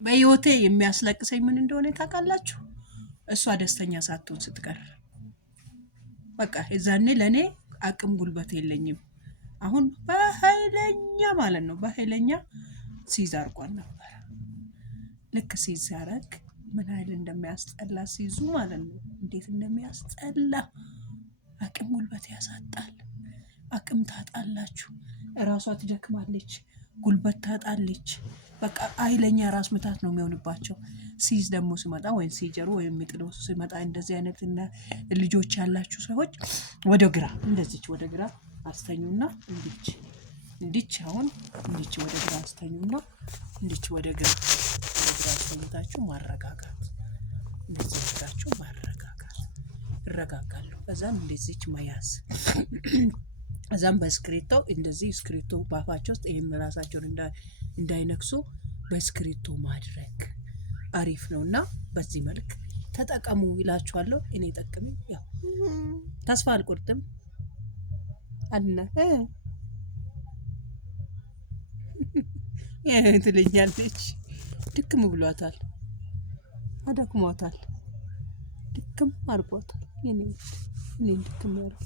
በህይወቴ የሚያስለቅሰኝ ምን እንደሆነ ታውቃላችሁ? እሷ ደስተኛ ሳትሆን ስትቀር በቃ የዛኔ ለኔ አቅም ጉልበት የለኝም። አሁን በኃይለኛ ማለት ነው በኃይለኛ ሲይዝ አርጓን ነበር። ልክ ሲይዝ ሲያረግ ምን ኃይል እንደሚያስጠላ ሲይዙ ማለት ነው እንዴት እንደሚያስጠላ አቅም ጉልበት ያሳጣል። አቅም ታጣላችሁ፣ እራሷ ትደክማለች፣ ጉልበት ታጣለች። በቃ ኃይለኛ ራስ ምታት ነው የሚሆንባቸው። ሲይዝ ደግሞ ሲመጣ ወይም ሲጀሩ ወይም የሚጥለው ሲመጣ እንደዚህ አይነት እና ልጆች ያላችሁ ሰዎች ወደ ግራ እንደዚች ወደ ግራ አስተኙና እንዲች አሁን እንዲች ወደ ግራ አስተኙና እንዲች ወደ ግራ አስተኝታችሁ ማረጋጋት። እንደዚህ አድርጋችሁ ማረጋጋት። ይረጋጋሉ። ከዛም እንደዚች መያዝ ከዛም በስክሪቶ እንደዚህ ስክሪቶ ባፋቸው ውስጥ ይሄን ራሳቸውን እንዳይነክሱ በስክሪቶ ማድረግ አሪፍ ነውና በዚህ መልክ ተጠቀሙ ይላችኋለሁ። እኔ ጠቅሜ ያው ተስፋ አልቆርጥም አና ትለኛለች። ድክም ብሏታል፣ አደክሟታል፣ ድክም አርጓታል። እኔ ድክም ያለው